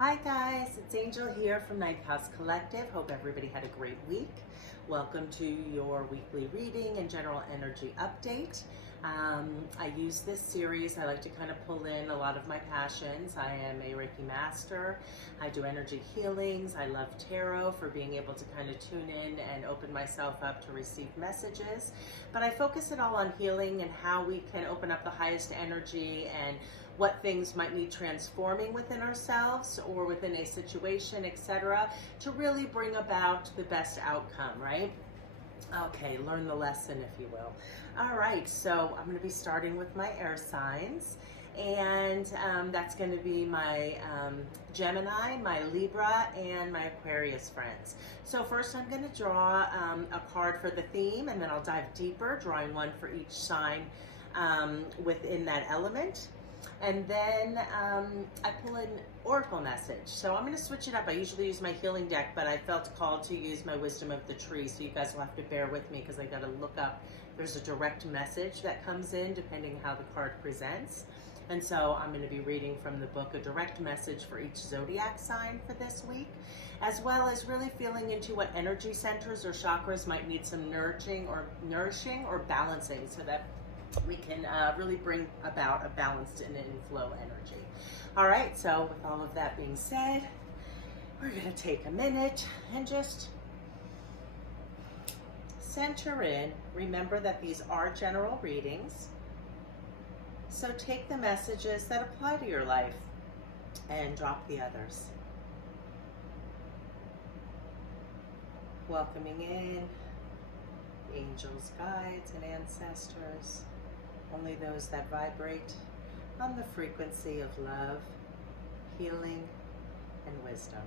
Hi guys, it's Angel here from Ninth House Collective. Hope everybody had a great week. Welcome to your weekly reading and general energy update. I use this series, I like to kind of pull in a lot of my passions. I am a Reiki master. I do energy healings. I love tarot for being able to kind of tune in and open myself up to receive messages. But I focus it all on healing and how we can open up the highest energy and what things might need transforming within ourselves or within a situation, etc., to really bring about the best outcome, right? Okay, learn the lesson, if you will. All right, so I'm going to be starting with my air signs, and that's going to be my Gemini, my Libra, and my Aquarius friends. So first I'm going to draw a card for the theme, and then I'll dive deeper, drawing one for each sign within that element. And then I pull an oracle message. So I'm going to switch it up. I usually use my healing deck, but I felt called to use my wisdom of the tree. So you guys will have to bear with me because I got to look up. There's a direct message that comes in depending how the card presents. And so I'm going to be reading from the book a direct message for each zodiac sign for this week, as well as really feeling into what energy centers or chakras might need some nourishing or balancing so that we can really bring about a balanced and inflow energy. All right, so with all of that being said, we're going to take a minute and just center in. Remember that these are general readings, so take the messages that apply to your life and drop the others. Welcoming in angels, guides, and ancestors. Only those that vibrate on the frequency of love, healing, and wisdom.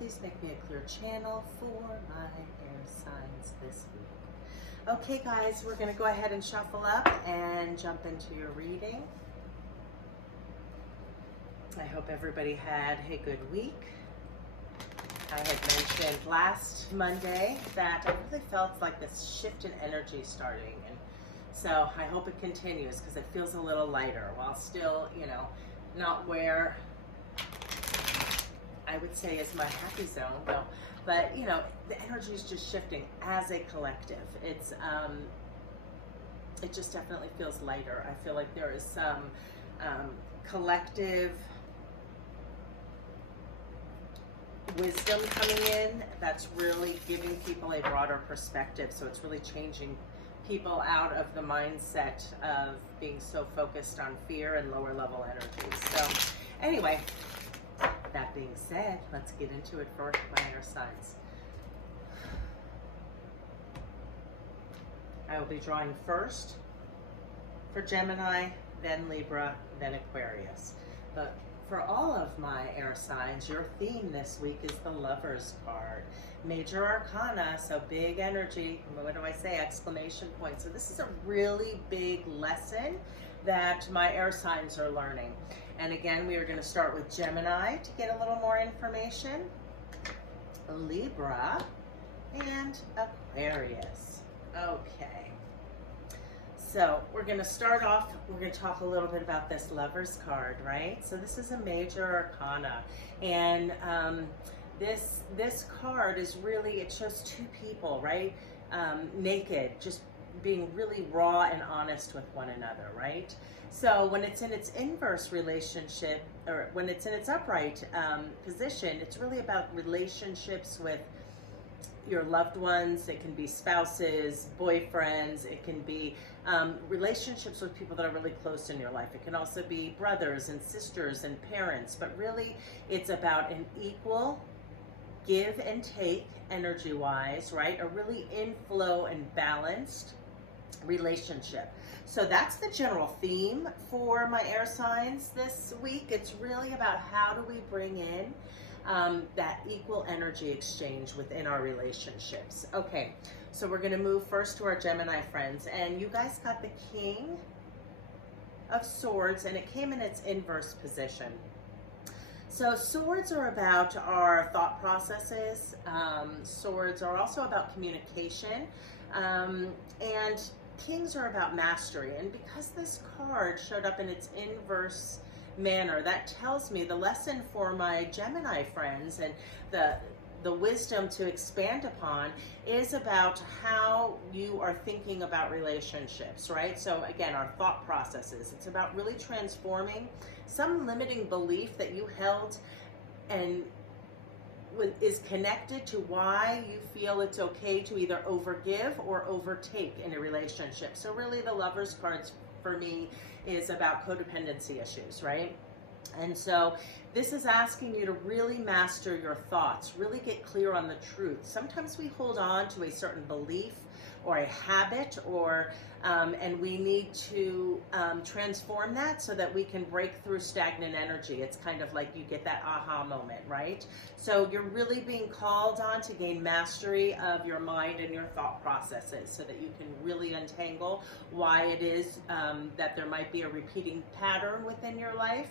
Please make me a clear channel for my air signs this week. Okay guys, we're going to go ahead and shuffle up and jump into your reading. I hope everybody had a good week. I had mentioned last Monday that I really felt like this shift in energy starting, and so I hope it continues because it feels a little lighter while still, not where I would say is my happy zone though, but the energy is just shifting as a collective. It's it just definitely feels lighter. I feel like there is some collective wisdom coming in that's really giving people a broader perspective. So it's really changing people out of the mindset of being so focused on fear and lower level energies. So anyway, that being said, let's get into it for my air signs. I will be drawing first for Gemini, then Libra, then Aquarius. But for all of my air signs, your theme this week is the Lover's card. Major Arcana, so big energy. What do I say? Exclamation point. So this is a really big lesson that my air signs are learning. And again, we are going to start with Gemini to get a little more information, Libra, and Aquarius. Okay. So we're going to start off, we're going to talk a little bit about this Lover's card, right? So this is a major arcana, and this card is really, it shows two people, right? Naked, just being really raw and honest with one another, right? So when it's in its inverse relationship, or when it's in its upright position, it's really about relationships with your loved ones. It can be spouses, boyfriends, it can be relationships with people that are really close in your life. It can also be brothers and sisters and parents, but really it's about an equal give and take energy wise, right? A really inflow and balanced relationship. So that's the general theme for my air signs this week. It's really about how do we bring in that equal energy exchange within our relationships. Okay, so we're going to move first to our Gemini friends, and you guys got the King of Swords, and it came in its inverse position. So swords are about our thought processes. Swords are also about communication, and kings are about mastery. And because this card showed up in its inverse manner. That tells me the lesson for my Gemini friends and the wisdom to expand upon is about how you are thinking about relationships, right? So again, our thought processes. It's about really transforming some limiting belief that you held and is connected to why you feel it's okay to either overgive or overtake in a relationship. So really the Lovers cards for me is about codependency issues, right? And so this is asking you to really master your thoughts, really get clear on the truth. Sometimes we hold on to a certain belief or a habit, or and we need to transform that so that we can break through stagnant energy. It's kind of like you get that aha moment, right? So you're really being called on to gain mastery of your mind and your thought processes so that you can really untangle why it is that there might be a repeating pattern within your life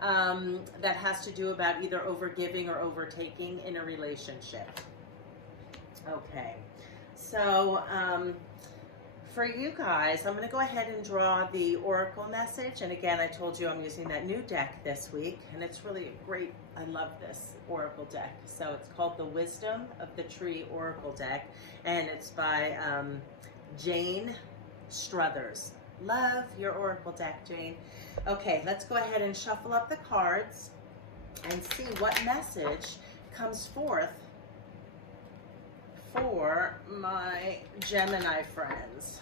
that has to do about either overgiving or overtaking in a relationship. Okay, so for you guys, I'm going to go ahead and draw the oracle message. And again, I told you I'm using that new deck this week, and it's really a great, I love this oracle deck. So it's called the Wisdom of the Tree Oracle Deck, and it's by Jane Struthers. Love your oracle deck, Jane. Okay, let's go ahead and shuffle up the cards and see what message comes forth for my Gemini friends.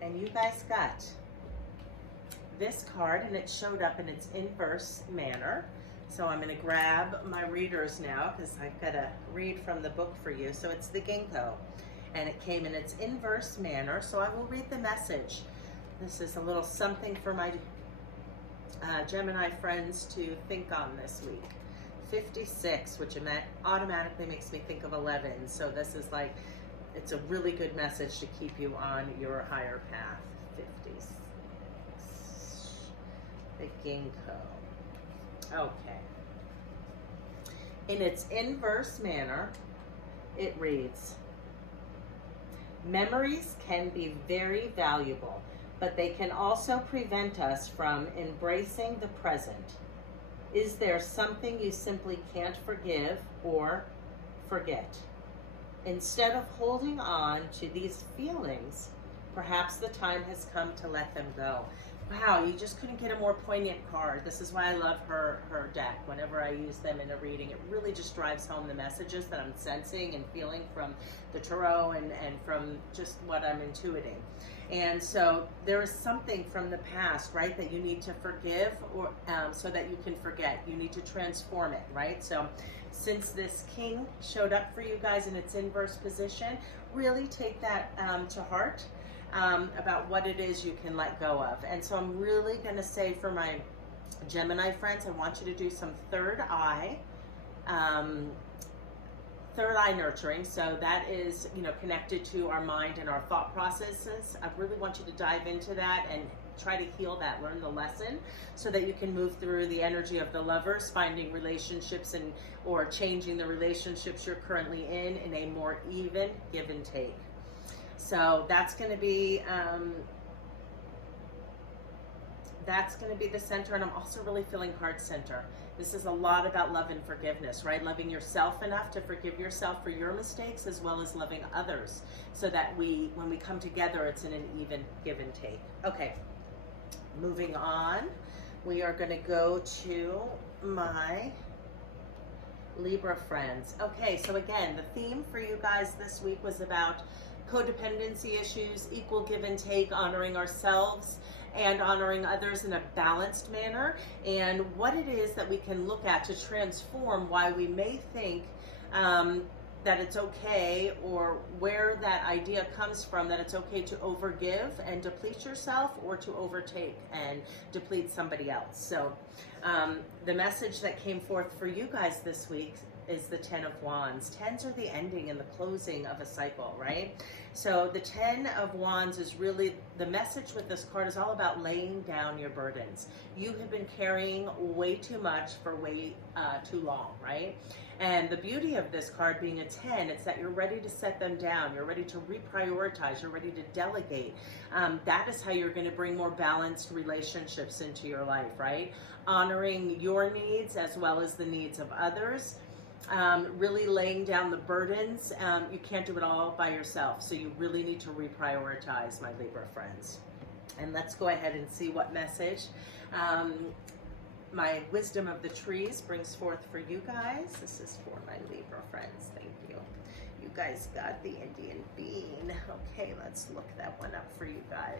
And you guys got this card, and it showed up in its inverse manner. So I'm going to grab my readers now because I've got to read from the book for you. So it's the ginkgo, and it came in its inverse manner. So I will read the message. This is a little something for my Gemini friends to think on this week. 56, which automatically makes me think of 11. So this is like, it's a really good message to keep you on your higher path. 56. The ginkgo. Okay. In its inverse manner, it reads, memories can be very valuable, but they can also prevent us from embracing the present. Is there something you simply can't forgive or forget? Instead of holding on to these feelings, perhaps the time has come to let them go. Wow, you just couldn't get a more poignant card. This is why I love her deck. Whenever I use them in a reading, it really just drives home the messages that I'm sensing and feeling from the tarot and from just what I'm intuiting. And so there is something from the past, right, that you need to forgive, or so that you can forget. You need to transform it, right? So since this king showed up for you guys in its inverse position, really take that to heart. About what it is you can let go of. And so I'm really going to say for my Gemini friends, I want you to do some third eye nurturing. So that is, connected to our mind and our thought processes. I really want you to dive into that and try to heal that, learn the lesson so that you can move through the energy of the Lovers, finding relationships or changing the relationships you're currently in a more even give and take. So that's going to be the center, and I'm also really feeling heart center. This is a lot about love and forgiveness, right? Loving yourself enough to forgive yourself for your mistakes, as well as loving others, so that when we come together, it's in an even give and take. Okay, moving on, we are going to go to my Libra friends. Okay, so again, the theme for you guys this week was about codependency issues, equal give and take, honoring ourselves and honoring others in a balanced manner, and what it is that we can look at to transform why we may think that it's okay, or where that idea comes from, that it's okay to overgive and deplete yourself, or to overtake and deplete somebody else. So the message that came forth for you guys this week is the 10 of Wands. 10s are the ending and the closing of a cycle, right? So the 10 of Wands is really, the message with this card is all about laying down your burdens. You have been carrying way too much for way too long, right? And the beauty of this card being a 10, it's that you're ready to set them down. You're ready to reprioritize. You're ready to delegate. That is how you're going to bring more balanced relationships into your life, right? Honoring your needs as well as the needs of others. Really laying down the burdens. You can't do it all by yourself. So you really need to reprioritize, my Libra friends. And let's go ahead and see what message my wisdom of the trees brings forth for you guys. This is for my Libra friends. Thank you. You guys got the Indian bean. Okay, let's look that one up for you guys.